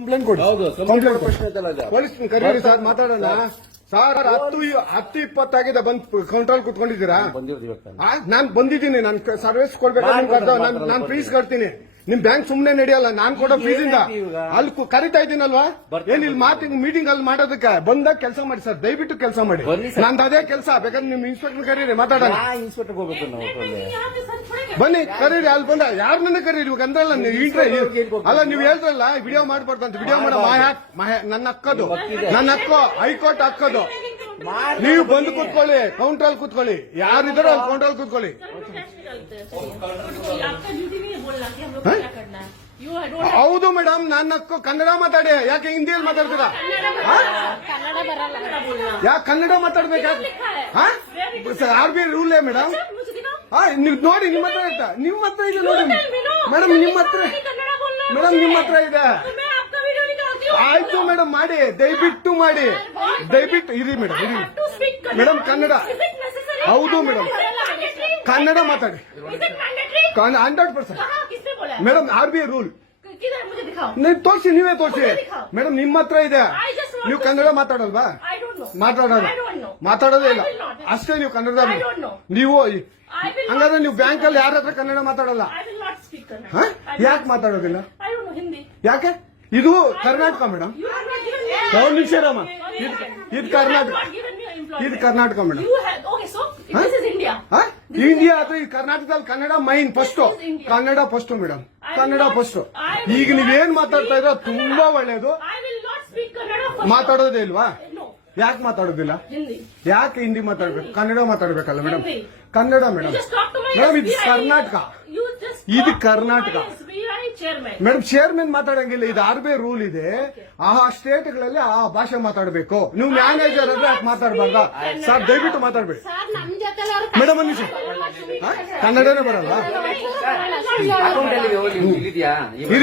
Complaint ಕೊಡಿ. Complaint ಪ್ರಶ್ನೆ police ಕರೀರಿ ಸರ್, ಮಾತಾಡೋಣ ಸರ್. 10:20 ಆಗಿದೆ, ಬಂದು ಕೌಂಟರ್ ಕುತ್ಕೊಂಡಿದ್ದೀರಾ? ನಾನ್ ಬಂದಿದ್ದೀನಿ, ನಾನು ಸರ್ವಿಸ್ ಕೊಡ್ಬೇಕು, ನಾನು ಫೀಸ್ ಕಟ್ತೀನಿ. ನಿಮ್ ಬ್ಯಾಂಕ್ ಸುಮ್ನೆ ನಡೆಯಲ್ಲ, ನಾನ್ ಕೊಡೋ ಫೀಸ್ ಇಂದ ಅಲ್ಲಿ ಕರಿತಾ ಇದ್ದೀನಲ್ವಾ? ಏನ್ ಇಲ್ಲಿ ಮೀಟಿಂಗ್ ಅಲ್ಲಿ ಮಾಡೋದಕ್ಕೆ ಬಂದಾಗ ಕೆಲಸ ಮಾಡಿ ಸರ್, ದಯವಿಟ್ಟು ಕೆಲಸ ಮಾಡಿ. ನಂದು ಅದೇ ಕೆಲಸ. ಬೇಕಾದ್ರೆ ನಿಮ್ ಇನ್ಸ್ಪೆಕ್ಟರ್ ಕರೀರಿ, ಮಾತಾಡೋಣ. ಇನ್ಸ್ಪೆಕ್ಟರ್ ಹೋಗ್ಬೇಕು ನಾವು. ಬನ್ನಿ ಕರೀರಿ, ಅಲ್ಲಿ ಬಂದ ಯಾರನ್ನ ಕರೀರಿ. ಇವಾಗ ಅಂದ್ರಲ್ಲ ಅಲ್ಲ, ನೀವು ಹೇಳ್ರಲ್ಲ ವಿಡಿಯೋ ಮಾಡ್ಬಾರ್ದು ಅಂತ. ವಿಡಿಯೋ ಮಾಡೋ ನನ್ನ ಹಕ್ಕದು, ನನ್ನ ಹಕ್ಕು, ಹೈಕೋರ್ಟ್ ಹಕ್ಕದು. ನೀವು ಬಂದು ಕೂತ್ಕೊಳ್ಳಿ, ಕೌಂಟರ್ ಕೂತ್ಕೊಳ್ಳಿ. ಯಾರಿದಾರೋ ಅಲ್ಲಿ ಕೌಂಟರ್ ಕೂತ್ಕೊಳ್ಳಿ. ಹೌದು ಮೇಡಮ್, ನನ್ನ ಹಕ್ಕು. ಕನ್ನಡ ಮಾತಾಡಿ, ಯಾಕೆ ಹಿಂದಿಯಲ್ಲಿ ಮಾತಾಡ್ತೀರಾ? ಯಾಕೆ ಕನ್ನಡ ಮಾತಾಡ್ಬೇಕು? RBI rule madam. ನೀವು ನೋಡಿ, ನಿಮ್ಮ ಹತ್ರ ಇದೆ, ನಿಮ್ಮ ಹತ್ರ ಇದೆ ನೋಡಿ ಮೇಡಮ್, ನಿಮ್ಮ ಹತ್ರ ಮೇಡಮ್, ನಿಮ್ಮ ಹತ್ರ ಇದೆ. ಆಯ್ತು ಮೇಡಮ್, ಮಾಡಿ, ದಯವಿಟ್ಟು ಮಾಡಿ, ದಯವಿಟ್ಟು ಇರಿ ಮೇಡಮ್, ಇರಿ ಮೇಡಮ್. ಕನ್ನಡ ಹೌದು ಮೇಡಮ್, ಕನ್ನಡ ಮಾತಾಡಿ. 100% ಮೇಡಮ್. RBI ರೂಲ್ ನೀವು ತೋರಿಸಿ, ನೀವೇ ತೋರಿಸಿ ಮೇಡಮ್, ನಿಮ್ಮ ಹತ್ರ ಇದೆ. ನೀವು ಕನ್ನಡ ಮಾತಾಡಲ್ವಾ? ಮಾತಾಡೋದೇ ಇಲ್ಲ ಅಷ್ಟೇ. ನೀವು ಕನ್ನಡ ನೀವು ಹಂಗಾದ್ರೆ ನೀವು ಬ್ಯಾಂಕ್ ಅಲ್ಲಿ ಯಾರ ಹತ್ರ ಕನ್ನಡ ಮಾತಾಡಲ್ಲ? ಯಾಕೆ ಮಾತಾಡೋದಿಲ್ಲ? ಯಾಕೆ? ಇದು ಕರ್ನಾಟಕ ಮೇಡಮ್. ಒಂದು ನಿಮಿಷ ರಾಮ, ಇದು ಕರ್ನಾಟಕ, ಇದು ಕರ್ನಾಟಕ ಮೇಡಮ್. ಇಂಡಿಯಾ ಅಥವಾ ಈ ಕರ್ನಾಟಕದಲ್ಲಿ Kannada main first, Kannada first madam, Kannada first. ಈಗ ನೀವೇನ್ ಮಾತಾಡ್ತಾ ಇರೋ ತುಂಬಾ ಒಳ್ಳೇದು. ಮಾತಾಡೋದೇ ಇಲ್ವಾ? ಯಾಕೆ ಮಾತಾಡೋದಿಲ್ಲ? ಯಾಕೆ ಹಿಂದಿ ಮಾತಾಡ್ಬೇಕು? ಕನ್ನಡ ಮಾತಾಡ್ಬೇಕಲ್ಲ ಮೇಡಮ್. ಕನ್ನಡ ಮೇಡಮ್. ಮೇಡಮ್, ಇದು ಕರ್ನಾಟಕ, ಇದು ಕರ್ನಾಟಕ ಮೇಡಮ್. ಚೇರ್ಮನ್ ಮಾತಾಡಂಗಿಲ್ಲ, ಇದು RBI ರೂಲ್ ಇದೆ. ಆ ಸ್ಟೇಟ್ಗಳಲ್ಲಿ ಆ ಭಾಷೆ ಮಾತಾಡಬೇಕು. ನೀವು ಮ್ಯಾನೇಜರ್ ಅಂದ್ರೆ ಯಾಕೆ ಮಾತಾಡಬಾರ್ದ ಸರ್? ದಯವಿಟ್ಟು ಮಾತಾಡ್ಬೇಡಿ ಮೇಡಮ್. ಒಂದು ನಿಮಿಷ, ಕನ್ನಡನೇ ಬರಲ್ಲ?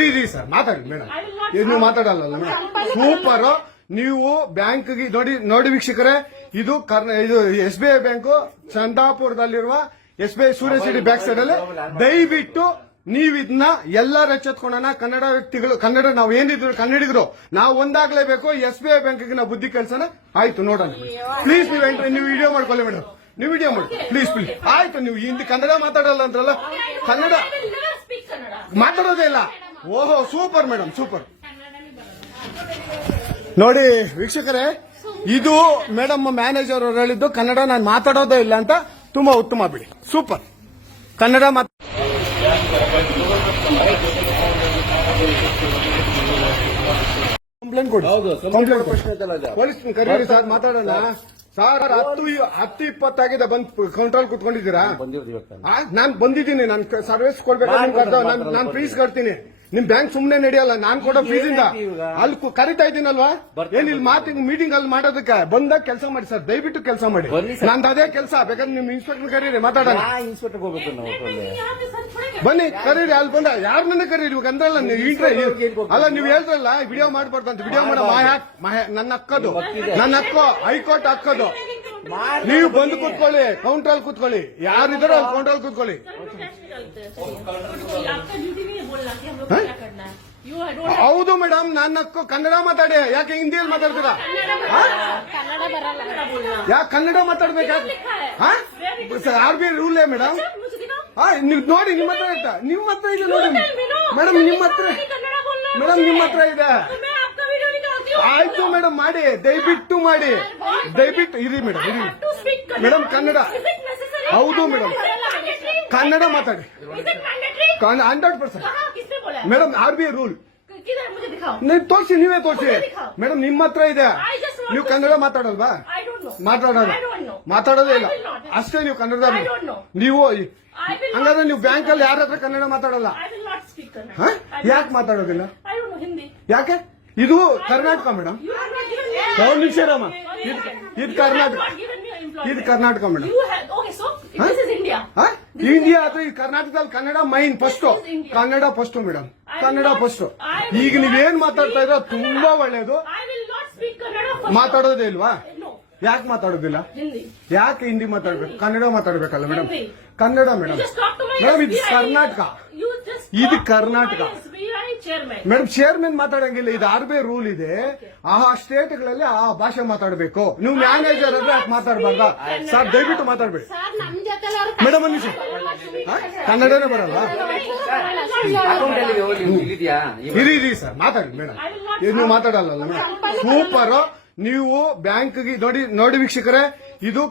ಇರಿ ಸರ್, ಮಾತಾಡಿ ಮೇಡಮ್. ನೀವು ಮಾತಾಡಲ್ಲ ಮೇಡಮ್. ಸೂಪರ್. ನೀವು ಬ್ಯಾಂಕ್ಗೆ ನೋಡಿ ವೀಕ್ಷಕರೇ, ಇದು SBI ಬ್ಯಾಂಕು, ಚಂದಾಪುರದಲ್ಲಿರುವ SBI ಸೂರ್ಯ ಸಿಟಿ ಬ್ಯಾಕ್ ಸೈಡ್ ಅಲ್ಲಿ. ದಯವಿಟ್ಟು ನೀವು ಇದನ್ನ ಎಲ್ಲರೂ ಎಚ್ಚೆತ್ಕೊಳ್ಳೋಣ. ಕನ್ನಡ ವ್ಯಕ್ತಿಗಳು, ಕನ್ನಡ ನಾವು ಏನಿದ್ರು ಕನ್ನಡಿಗರು, ನಾವು ಒಂದಾಗ್ಲೇಬೇಕು. SBI ಬ್ಯಾಂಕ್ಗೆ ನಾವು ಬುದ್ಧಿ ಕಲ್ಸೋಣ. ಆಯ್ತು, ನೋಡೋಣ ಪ್ಲೀಸ್. ನೀವು ವಿಡಿಯೋ ಮಾಡ್ಕೊಳ್ಳಿ ಮೇಡಮ್, ನೀವು ವಿಡಿಯೋ ಮಾಡಿ ಪ್ಲೀಸ್ ಪ್ಲೀಸ್. ಆಯ್ತು, ನೀವು ಹಿಂದಿ ಕನ್ನಡ ಮಾತಾಡಲ್ಲ ಅಂದ್ರಲ್ಲ, ಕನ್ನಡ ಮಾತಾಡೋದೇ ಇಲ್ಲ. ಓಹೋ, ಸೂಪರ್ ಮೇಡಮ್, ಸೂಪರ್. ನೋಡಿ ವೀಕ್ಷಕರೇ, ಇದು ಮೇಡಮ್ ಮ್ಯಾನೇಜರ್ ಅವರು ಹೇಳಿದ್ದು, ಕನ್ನಡ ನಾನು ಮಾತಾಡೋದೇ ಇಲ್ಲ ಅಂತ. ತುಂಬಾ ಉತ್ತಮ ಬಿಡಿ, ಸೂಪರ್. ಕನ್ನಡ ಕಂಪ್ಲೇಂಟ್ ಕೊಡಿ. ಕಂಪ್ಲೇಂಟ್ ಪ್ರಶ್ನೆ ಪೊಲೀಸ್ ಕರೀರಿ ಸರ್, ಮಾತಾಡೋಣ ಸರ್. 10:20 ಆಗಿದೆ, ಬಂದು ಕೌಂಟರ್ ಕುತ್ಕೊಂಡಿದ್ದೀರಾ? ನಾನ್ ಬಂದಿದ್ದೀನಿ, ನಾನು ಸರ್ವಿಸ್ ಕೊಡ್ಬೇಕು, ನಾನು ಫೀಸ್ ಕಟ್ತೀನಿ. ನಿಮ್ ಬ್ಯಾಂಕ್ ಸುಮ್ನೆ ನಡೆಯಲ್ಲ, ನಾನ್ ಕೊಡೋ ಫೀಸ್ ಇಂದ ಅಲ್ಲಿ ಕರಿತಾ ಇದ್ದೀನಲ್ವಾ? ಏನ್ ಇಲ್ಲಿ ಮೀಟಿಂಗ್ ಅಲ್ಲಿ ಮಾಡೋದಕ್ಕೆ ಬಂದಾಗ ಕೆಲಸ ಮಾಡಿ ಸರ್, ದಯವಿಟ್ಟು ಕೆಲಸ ಮಾಡಿ. ನಂದು ಅದೇ ಕೆಲಸ. ಬೇಕಾದ್ರೆ ನಿಮ್ ಇನ್ಸ್ಪೆಕ್ಟರ್ ಕರೀರಿ, ಮಾತಾಡೋಣ. ಇನ್ಸ್ಪೆಕ್ಟರ್ ಹೋಗ್ಬೇಕು ನಾವು. ಬನ್ನಿ ಕರೀರಿ, ಅಲ್ಲಿ ಬಂದ ಯಾರನ್ನ ಕರೀರಿ. ಇವಾಗ ಅಂದ್ರಲ್ಲ ಅಲ್ಲ, ನೀವು ಹೇಳ್ರಲ್ಲ ವಿಡಿಯೋ ಮಾಡ್ಬಾರ್ದು ಅಂತ. ವಿಡಿಯೋ ಮಾಡೋ ನನ್ನ ಹಕ್ಕದು, ನನ್ನ ಹಕ್ಕು, ಹೈಕೋರ್ಟ್ ಹಕ್ಕದು. ನೀವು ಬಂದು ಕೂತ್ಕೊಳ್ಳಿ, ಕೌಂಟರ್ ಕೂತ್ಕೊಳ್ಳಿ. ಯಾರಿದಾರೋ ಅಲ್ಲಿ ಕೌಂಟರ್ ಕೂತ್ಕೊಳ್ಳಿ. ಹೌದು ಮೇಡಮ್, ನನ್ನ ಹಕ್ಕು. ಕನ್ನಡ ಮಾತಾಡಿ, ಯಾಕೆ ಹಿಂದಿಯಲ್ಲಿ ಮಾತಾಡ್ತೀರಾ? ಯಾಕೆ ಕನ್ನಡ ಮಾತಾಡ್ಬೇಕು? RBI rule madam. ನೀವು ನೋಡಿ, ನಿಮ್ಮ ಹತ್ರ ಇದೆ, ನಿಮ್ಮ ಹತ್ರ ಇದೆ ನೋಡಿ ಮೇಡಮ್, ನಿಮ್ಮ ಹತ್ರ ಮೇಡಮ್, ನಿಮ್ಮ ಹತ್ರ ಇದೆ. ಆಯ್ತು ಮೇಡಮ್, ಮಾಡಿ, ದಯವಿಟ್ಟು ಮಾಡಿ, ದಯವಿಟ್ಟು ಇರಿ ಮೇಡಮ್, ಇರಿ ಮೇಡಮ್. ಕನ್ನಡ ಹೌದು ಮೇಡಮ್, ಕನ್ನಡ ಮಾತಾಡಿ. 100% ಮೇಡಮ್. RBI ರೂಲ್ ನೀವು ತೋರಿಸಿ, ನೀವೇ ತೋರಿಸಿ ಮೇಡಮ್, ನಿಮ್ಮ ಹತ್ರ ಇದೆ. ನೀವು ಕನ್ನಡ ಮಾತಾಡಲ್ವಾ? ಮಾತಾಡೋದೇ ಇಲ್ಲ ಅಷ್ಟೇ. ನೀವು ಕನ್ನಡ ನೀವು ಹಂಗಾದ್ರೆ ನೀವು ಬ್ಯಾಂಕ್ ಅಲ್ಲಿ ಯಾರ ಹತ್ರ ಕನ್ನಡ ಮಾತಾಡಲ್ಲ? ಯಾಕೆ ಮಾತಾಡೋದಿಲ್ಲ? ಯಾಕೆ? ಇದು ಕರ್ನಾಟಕ ಮೇಡಮ್. ಒಂದು ನಿಮಿಷ ರಾಮ, ಇದು ಕರ್ನಾಟಕ, ಇದು ಕರ್ನಾಟಕ ಮೇಡಮ್. ಇಂಡಿಯಾ ಅಥವಾ ಈ ಕರ್ನಾಟಕದಲ್ಲಿ Kannada main first, Kannada first madam, Kannada first. ಈಗ ನೀವೇನ್ ಮಾತಾಡ್ತಾ ಇರೋ ತುಂಬಾ ಒಳ್ಳೇದು. ಮಾತಾಡೋದೇ ಇಲ್ವಾ? ಯಾಕೆ ಮಾತಾಡೋದಿಲ್ಲ? ಹಿಂದಿ. ಯಾಕೆ ಹಿಂದಿ ಮಾತಾಡ್ಬೇಕು? ಕನ್ನಡ ಮಾತಾಡ್ಬೇಕಲ್ಲ madam? Hindi. Kannada madam. Just talk to my madam ಇದು SBI. ಕರ್ನಾಟಕ. You just ಇದು talk to Karnataka. my SBI chairman. Madam chairman ಮಾತಾಡಂಗಿಲ್ಲ, ಇದು RBI ರೂಲ್ ಇದೆ. ಆ ಸ್ಟೇಟ್ಗಳಲ್ಲಿ ಆ ಭಾಷೆ ಮಾತಾಡಬೇಕು. ನೀವು ಮ್ಯಾನೇಜರ್ ಆದ್ರೆ ಯಾಕೆ ಮಾತಾಡಬಾರ್ದ? ಸರ್ ದಯವಿಟ್ಟು ಮಾತಾಡ್ಬೇಡಿ ಸರ್, ನಮ್ ಜೊತೆಲಿ ಅವ್ರು ಮೇಡಮ್. ಒಂದು ನಿಮಿಷ, ಕನ್ನಡನೇ ಬರಲ್ಲ? ಅಕೌಂಟ್ ಅಲ್ಲಿ ಇಲ್ಲಿದ್ಯಾ? ಇರಿ ಸರ್ ಮಾತಾಡಿ ಮೇಡಮ್. ನೀವು ಮಾತಾಡಲ್ಲ ಮೇಡಮ್? ಸೂಪರ್. ನೀವು ಬ್ಯಾಂಕ್ಗೆ ನೋಡಿ ವೀಕ್ಷಕರೇ, ಇದು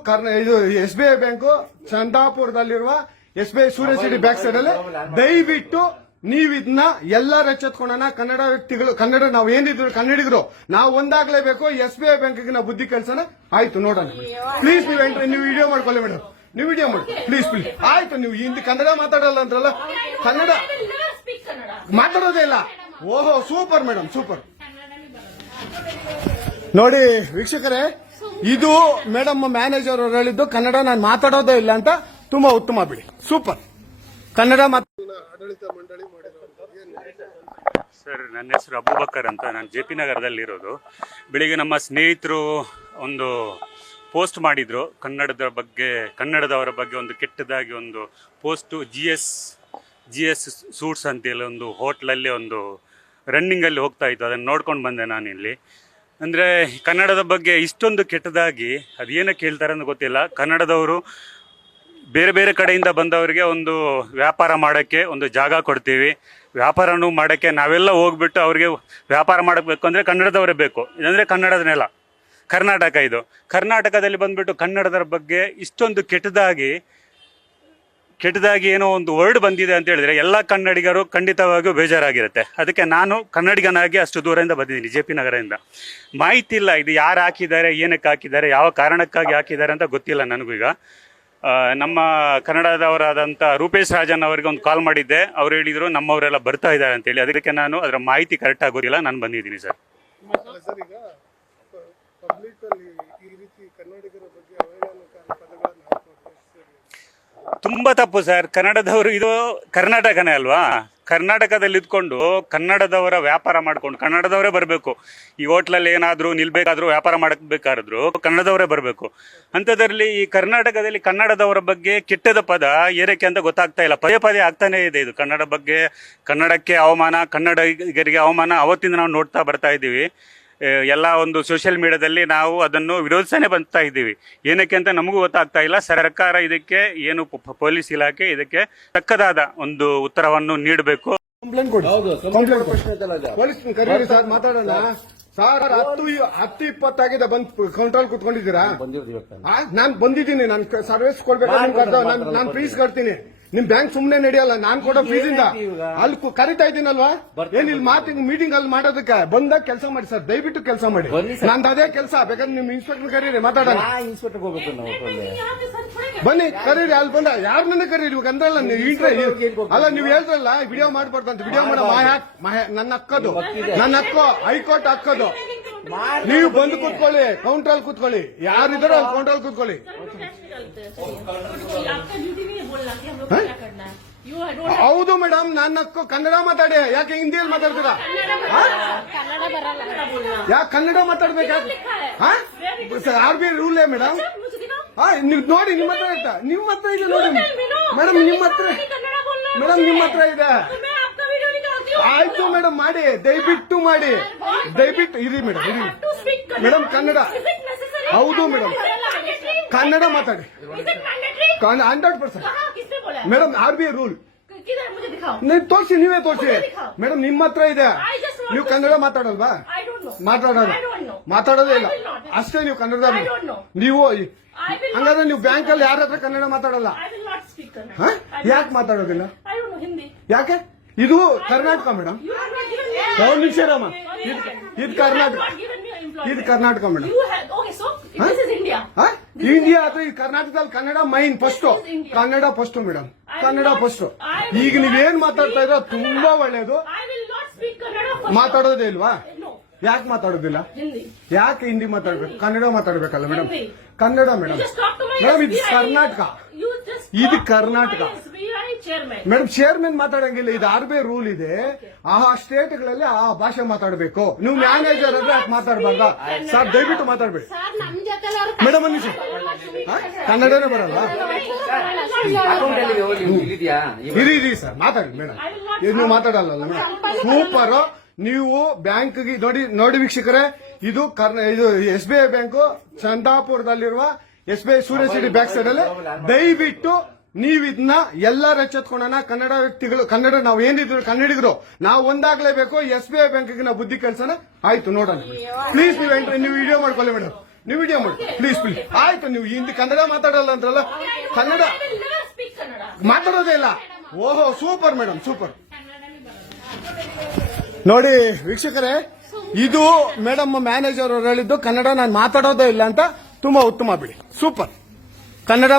SBI ಬ್ಯಾಂಕು ಚಂದಾಪುರದಲ್ಲಿರುವ SBI ಸೂರ್ಯ ಸಿಟಿ ಬ್ಯಾಕ್ ಸೈಡ್ ಅಲ್ಲಿ. ದಯವಿಟ್ಟು ನೀವು ಇದನ್ನ ಎಲ್ಲಾರು ಎಚ್ಚೆತ್ಕೊಳ್ಳೋಣ. ಕನ್ನಡ ವ್ಯಕ್ತಿಗಳು, ಕನ್ನಡ ನಾವು ಏನಿದ್ರು ಕನ್ನಡಿಗರು ನಾವು ಒಂದಾಗ್ಲೇಬೇಕು. SBI ಬ್ಯಾಂಕ್ಗೆ ನಾವು ಬುದ್ಧಿ ಕಲ್ಸೋಣ. ಆಯ್ತು ನೋಡೋಣ ಪ್ಲೀಸ್. ನೀವು ವಿಡಿಯೋ ಮಾಡ್ಕೊಳ್ಳಿ ಮೇಡಮ್, ನೀವು ವಿಡಿಯೋ ಮಾಡಿ ಪ್ಲೀಸ್ ಪ್ಲೀಸ್. ಆಯ್ತು, ನೀವು ಹಿಂದಿ ಕನ್ನಡ ಮಾತಾಡಲ್ಲ ಅಂದ್ರಲ್ಲ, Kannada I will never speak Kannada. ಮಾತಾಡೋದೇ ಇಲ್ಲ. ಓಹೋ ಸೂಪರ್ ಮೇಡಮ್, ಸೂಪರ್. ನೋಡಿ ವೀಕ್ಷಕರೇ, ಇದು ಮೇಡಮ್ ಮ್ಯಾನೇಜರ್ ಅವರು ಹೇಳಿದ್ದು ಕನ್ನಡ ನಾನು ಮಾತಾಡೋದೇ ಇಲ್ಲ ಅಂತ. ತುಂಬಾ ಉತ್ತಮ ಬಿಡಿ, ಸೂಪರ್. ಕನ್ನಡ ಆಡಳಿತ ಮಂಡಳಿ ಸರ್, ನನ್ನ ಹೆಸರು ಅಬೂಬಕರ್ ಅಂತ. ನಾನು JP ನಗರದಲ್ಲಿರೋದು. ಬೆಳಿಗ್ಗೆ ನಮ್ಮ ಸ್ನೇಹಿತರು ಒಂದು ಪೋಸ್ಟ್ ಮಾಡಿದ್ರು ಕನ್ನಡದವರ ಬಗ್ಗೆ ಒಂದು ಕೆಟ್ಟದಾಗಿ ಒಂದು ಪೋಸ್ಟು. GS ಸೂಟ್ಸ್ ಅಂತೇಳಿ ಒಂದು ಹೋಟ್ಲಲ್ಲಿ ಒಂದು ರನ್ನಿಂಗಲ್ಲಿ ಹೋಗ್ತಾ ಇತ್ತು. ಅದನ್ನು ನೋಡ್ಕೊಂಡು ಬಂದೆ ನಾನಿಲ್ಲಿ. ಅಂದರೆ ಕನ್ನಡದ ಬಗ್ಗೆ ಇಷ್ಟೊಂದು ಕೆಟ್ಟದಾಗಿ ಅದೇನಕ್ಕೆ ಹೇಳ್ತಾರೆ ಅಂತ ಗೊತ್ತಿಲ್ಲ. ಕನ್ನಡದವರು ಬೇರೆ ಬೇರೆ ಕಡೆಯಿಂದ ಬಂದವರಿಗೆ ಒಂದು ವ್ಯಾಪಾರ ಮಾಡೋಕ್ಕೆ ಒಂದು ಜಾಗ ಕೊಡ್ತೀವಿ. ವ್ಯಾಪಾರನೂ ಮಾಡೋಕ್ಕೆ ನಾವೆಲ್ಲ ಹೋಗ್ಬಿಟ್ಟು ಅವ್ರಿಗೆ ವ್ಯಾಪಾರ ಮಾಡಬೇಕು ಅಂದರೆ ಕನ್ನಡದವರೇ ಬೇಕು. ಇದಂದರೆ ಕನ್ನಡದ ನೆಲ, ಕರ್ನಾಟಕ. ಇದು ಕರ್ನಾಟಕದಲ್ಲಿ ಬಂದುಬಿಟ್ಟು ಕನ್ನಡದರ ಬಗ್ಗೆ ಇಷ್ಟೊಂದು ಕೆಟ್ಟದಾಗಿ ಏನೋ ಒಂದು ವರ್ಡ್ ಬಂದಿದೆ ಅಂತ ಹೇಳಿದ್ರೆ ಎಲ್ಲ ಕನ್ನಡಿಗರು ಖಂಡಿತವಾಗಿಯೂ ಬೇಜಾರಾಗಿರುತ್ತೆ. ಅದಕ್ಕೆ ನಾನು ಕನ್ನಡಿಗನಾಗಿ ಅಷ್ಟು ದೂರದಿಂದ ಬಂದಿದ್ದೀನಿ, JP ನಗರದಿಂದ. ಮಾಹಿತಿ ಇಲ್ಲ ಇದು ಯಾರು ಹಾಕಿದ್ದಾರೆ, ಏನಕ್ಕೆ ಹಾಕಿದ್ದಾರೆ, ಯಾವ ಕಾರಣಕ್ಕಾಗಿ ಹಾಕಿದ್ದಾರೆ ಅಂತ ಗೊತ್ತಿಲ್ಲ ನನಗೂ. ಈಗ ನಮ್ಮ ಕನ್ನಡದವರಾದಂಥ ರೂಪೇಶ್ ರಾಜನ್ ಅವರಿಗೆ ಒಂದು ಕಾಲ್ ಮಾಡಿದ್ದೆ. ಅವ್ರು ಹೇಳಿದರು ನಮ್ಮವರೆಲ್ಲ ಬರ್ತಾ ಇದ್ದಾರೆ ಅಂತೇಳಿ. ಅದಕ್ಕೆ ನಾನು ಅದರ ಮಾಹಿತಿ ಕರೆಕ್ಟ್ ಆಗೋದಿಲ್ಲ, ನಾನು ಬಂದಿದ್ದೀನಿ ಸರ್. ಸರ್, ಈಗ ಪಬ್ಲಿಕ್ ಅಲ್ಲಿ ಈ ರೀತಿ ಕನ್ನಡಿಗರ ಬಗ್ಗೆ ಅವಹೇಳನಕಾರಿ ಪದಗಳನ್ನು ತುಂಬ ತಪ್ಪು ಸರ್. ಕನ್ನಡದವರು, ಇದು ಕರ್ನಾಟಕನೇ ಅಲ್ವಾ? ಕರ್ನಾಟಕದಲ್ಲಿ ಇದ್ಕೊಂಡು ಕನ್ನಡದವರ ವ್ಯಾಪಾರ ಮಾಡ್ಕೊಂಡು ಕನ್ನಡದವರೇ ಬರಬೇಕು. ಈ ಹೋಟ್ಲಲ್ಲಿ ಏನಾದರೂ ನಿಲ್ಬೇಕಾದ್ರೂ ವ್ಯಾಪಾರ ಮಾಡಬೇಕಾದ್ರೂ ಕನ್ನಡದವರೇ ಬರಬೇಕು. ಅಂಥದ್ರಲ್ಲಿ ಈ ಕರ್ನಾಟಕದಲ್ಲಿ ಕನ್ನಡದವರ ಬಗ್ಗೆ ಕೆಟ್ಟದ ಪದ ಏರಕ್ಕೆ ಅಂತ ಗೊತ್ತಾಗ್ತಾ ಇಲ್ಲ. ಪದೇ ಪದೇ ಆಗ್ತಾನೇ ಇದೆ ಇದು. ಕನ್ನಡ ಬಗ್ಗೆ, ಕನ್ನಡಕ್ಕೆ ಅವಮಾನ, ಕನ್ನಡಿಗರಿಗೆ ಅವಮಾನ ಅವತ್ತಿಂದ ನಾವು ನೋಡ್ತಾ ಬರ್ತಾ ಇದ್ದೀವಿ. ಎಲ್ಲ ಒಂದು ಸೋಷಿಯಲ್ ಮೀಡಿಯಾದಲ್ಲಿ ನಾವು ಅದನ್ನು ವಿರೋಧಿಸನೇ ಬರ್ತಾ ಇದ್ದೀವಿ. ಏನಕ್ಕೆ ಅಂತ ನಮಗೂ ಗೊತ್ತಾಗ್ತಾ ಇಲ್ಲ. ಸರ್ಕಾರ ಇದಕ್ಕೆ ಏನು ಪೊಲೀಸ್ ಇಲಾಖೆ ಇದಕ್ಕೆ ತಕ್ಕದಾದ ಒಂದು ಉತ್ತರವನ್ನು ನೀಡಬೇಕು. ಕಂಪ್ಲೇಂಟ್ ಕೊಡಿ. ಪೊಲೀಸ್ ಕರೀರಿ ಸರ್, ಮಾತಾಡೋಣ ಸರ್. 10:20 ಆಗಿದೆ, ಬಂದು ಕೌಂಟರ್ ಕುತ್ಕೊಂಡಿದ್ದೀರಾ? ನಾನ್ ಬಂದಿದ್ದೀನಿ, ನಾನು ಸರ್ವಿಸ್ ಕೊಡ್ಬೇಕು. ನಾನು ಫೀಸ್ ಕಟ್ತೀನಿ. ನಿಮ್ ಬ್ಯಾಂಕ್ ಸುಮ್ನೆ ನಡೆಯಲ್ಲ. ನಾನ್ ಕೊಡೋ ಫೀಸ್ ಇಂದ ಅಲ್ಲಿ ಕರಿತಾ ಇದ್ದೀನಲ್ವಾ? ಏನ್ ಇಲ್ಲಿ ಮೀಟಿಂಗ್ ಅಲ್ಲಿ ಮಾಡೋದಕ್ಕೆ ಬಂದಾಗ ಕೆಲಸ ಮಾಡಿ ಸರ್, ದಯವಿಟ್ಟು ಕೆಲಸ ಮಾಡಿ. ನಂದು ಅದೇ ಕೆಲಸ. ಬೇಕಾದ್ರೆ ನಿಮ್ ಇನ್ಸ್ಪೆಕ್ಟರ್ ಕರೀರಿ, ಮಾತಾಡೋಣ. ಇನ್ಸ್ಪೆಕ್ಟರ್ ಹೋಗ್ಬೇಕು ನಾವು. यहाँ पे सर छोड़ेगा। ಬನ್ನಿ ಕರೀರಿ, ಅಲ್ಲಿ ಬಂದ ಯಾರನ್ನ ಕರೀರಿ. ಇವಾಗ ಅಂದ್ರಲ್ಲ ಅಲ್ಲ, ನೀವು ಹೇಳ್ರಲ್ಲ ವಿಡಿಯೋ ಮಾಡ್ಬಾರ್ದಂತ. ವಿಡಿಯೋ ಮಾಡೋ ನನ್ನ ಹಕ್ಕದು, ನನ್ನ ಹಕ್ಕು, ಹೈಕೋರ್ಟ್ ಹಕ್ಕದು. ನೀವು ಬಂದು ಕೂತ್ಕೊಳ್ಳಿ, ಕೌಂಟರ್ ಕೂತ್ಕೊಳ್ಳಿ. ಯಾರಿದಾರೋ ಅಲ್ಲಿ ಕೌಂಟರ್ ಕೂತ್ಕೊಳ್ಳಿ. आपका ड्यूटी नहीं है बोलना कि हम लोग को क्या करना है। You don't ಹೌದು ಮೇಡಮ್, ನನ್ನ ಹಕ್ಕು. ಕನ್ನಡ ಮಾತಾಡಿ. ಯಾಕೆ ಹಿಂದಿಯಲ್ಲಿ ಮಾತಾಡ್ತೀರಾ? कन्नड़ा बरला बोलना। ಯಾಕೆ ಕನ್ನಡ ಮಾತಾಡ್ಬೇಕು? RBI rule madam. मुझे दिखाओ। ನೀವು ನೋಡಿ, ನಿಮ್ಮ ಹತ್ರ ಇತ್ತ, ನಿಮ್ಮ ಹತ್ರ ಇದೆ ನೋಡಿ ಮೇಡಮ್. ನಿಮ್ಮ ಹತ್ರ कन्नड़ा बोलना है। ಮೇಡಮ್, ನಿಮ್ಮ ಹತ್ರ ಇದೆ. तो मैं आपका वीडियो निकालती हूँ। ಆಯ್ತು ಮೇಡಮ್, ಮಾಡಿ, ದಯವಿಟ್ಟು ಮಾಡಿ. ದಯವಿಟ್ಟು ಇರಿ ಮೇಡಮ್, ಇರಿ To speak Kannada. Madam. Kannada Is it necessary? ಹೌದು ಮೇಡಮ್, Mandatory? ಕನ್ನಡ ಮಾತಾಡಿ. Is it mandatory? 100%. कहाँ किसने बोला है? ಮೇಡಮ್, RBI ರೂಲ್ किधर मुझे दिखाओ। ನೀವು ತೋರಿಸಿ, ನೀವೇ ತೋರಿಸಿ ಮುದ್ದೆ ದಿಖಾओ. ಮೇಡಮ್. ನಿಮ್ಮ ಹತ್ರ ಇದೆ. I just want ನೀವು to Kannada speak. ಮಾತಾಡಲ್ವಾ? I don't know. ಮಾತಾಡೋದು I don't know. ಮಾತಾಡೋದೇ ಇಲ್ಲ. I will not. ಅಷ್ಟೇ ನೀವು ಕನ್ನಡ. I don't know. ನೀವು I will ಹಂಗಾದ್ರೆ not ನೀವು speak ಬ್ಯಾಂಕ್ ಅಲ್ಲಿ ಯಾರ ಹತ್ರ ಕನ್ನಡ ಮಾತಾಡಲ್ಲ? I will not speak Kannada. ಹ? I will ಯಾಕೆ not- ಮಾತಾಡೋದಿಲ್ಲ? I don't know Hindi. ಯಾಕೆ? ಇದು Karnataka madam. You have not given me. ಒಂದು ನಿಮಿಷ ರಾಮ. ಇದು You Karnataka. have not given me employment. ಇದು Karnataka madam. You have. Okay, so this is India. India ಅಥವಾ ಈ ಕರ್ನಾಟಕದಲ್ಲಿ Kannada main first. This is India. Kannada first madam, I will Kannada not- first. I will ಈಗ not ನೀವೇನ್ ಮಾತಾಡ್ತಾ ಇರೋ speak ತುಂಬಾ ಒಳ್ಳೇದು. I will not speak Kannada first. ಮಾತಾಡೋದೇ ಇಲ್ವಾ? No. ಯಾಕೆ ಮಾತಾಡೋದಿಲ್ಲ? Hindi. ಯಾಕೆ ಹಿಂದಿ ಮಾತಾಡ್ಬೇಕು? ಕನ್ನಡ ಮಾತಾಡ್ಬೇಕಲ್ಲ madam. Hindi. Kannada madam. You just talk to my madam, ಇದು SBI. ಕರ್ನಾಟಕ. You just ಇದು talk to Karnataka. my SBI chairman. Madam chairman ಮಾತಾಡಂಗಿಲ್ಲ, ಇದು RBI ರೂಲ್ ಇದೆ. ಆ ಸ್ಟೇಟ್ಗಳಲ್ಲಿ ಆ ಭಾಷೆ ಮಾತಾಡಬೇಕು. ನೀವು ಮ್ಯಾನೇಜರ್ ಆದ್ರೆ ಯಾಕೆ ಮಾತಾಡಬಾರ್ದ ಸರ್? ದಯವಿಟ್ಟು ಮಾತಾಡಬೇಡಿ ಮೇಡಮ್. ಒಂದು ನಿಮಿಷ, ಕನ್ನಡನೇ ಬರಲ್ಲ. ಅಕೌಂಟ್ ಅಲ್ಲಿ ಇಲ್ಲಿದ್ಯಾ? ಇರಿ ಸರ್, ಮಾತಾಡಿ ಮೇಡಮ್. ನೀವು ಮಾತಾಡಲ್ಲ ಮೇಡಮ್. ಸೂಪರ್. ನೀವು ಬ್ಯಾಂಕ್ಗೆ ನೋಡಿ ವೀಕ್ಷಕರೇ, ಇದು SBI ಬ್ಯಾಂಕು ಚಂದಾಪುರದಲ್ಲಿರುವ SBI ಸೂರ್ಯ ಸಿಟಿ ಬ್ಯಾಕ್ ಸೈಡ್ ಅಲ್ಲಿ. ದಯವಿಟ್ಟು ನೀವು ಇದನ್ನ ಎಲ್ಲರ ಎಚ್ಚೆತ್ಕೊಳ್ಳೋಣ. ಕನ್ನಡ ವ್ಯಕ್ತಿಗಳು, ಕನ್ನಡ ನಾವು ಏನಿದ್ರು ಕನ್ನಡಿಗರು ನಾವು ಒಂದಾಗ್ಲೇಬೇಕು. SBI ಬ್ಯಾಂಕ್ಗೆ ನಾವು ಬುದ್ಧಿ ಕಲ್ಸೋಣ. ಆಯ್ತು, ನೋಡೋಣ. ಪ್ಲೀಸ್ ನೀವು ವಿಡಿಯೋ ಮಾಡ್ಕೊಳ್ಳಿ ಮೇಡಮ್. ನೀವು ವಿಡಿಯೋ ಮಾಡಿ ಪ್ಲೀಸ್. ಆಯ್ತು, ನೀವು ಹಿಂದಿ ಕನ್ನಡ ಮಾತಾಡಲ್ಲ ಅಂದ್ರಲ್ಲ, Kannada I will never speak Kannada. ಮಾತಾಡೋದೇ ಇಲ್ಲ. ಓಹೋ, ಸೂಪರ್ ಮೇಡಮ್, ಸೂಪರ್. ನೋಡಿ ವೀಕ್ಷಕರೇ, ಇದು ಮೇಡಮ್ ಮ್ಯಾನೇಜರ್ ಅವರು ಹೇಳಿದ್ದು ಕನ್ನಡ ನಾನು ಮಾತಾಡೋದೇ ಇಲ್ಲ ಅಂತ. ತುಂಬಾ ಉತ್ತಮ ಬಿಡಿ, ಸೂಪರ್. ಕನ್ನಡ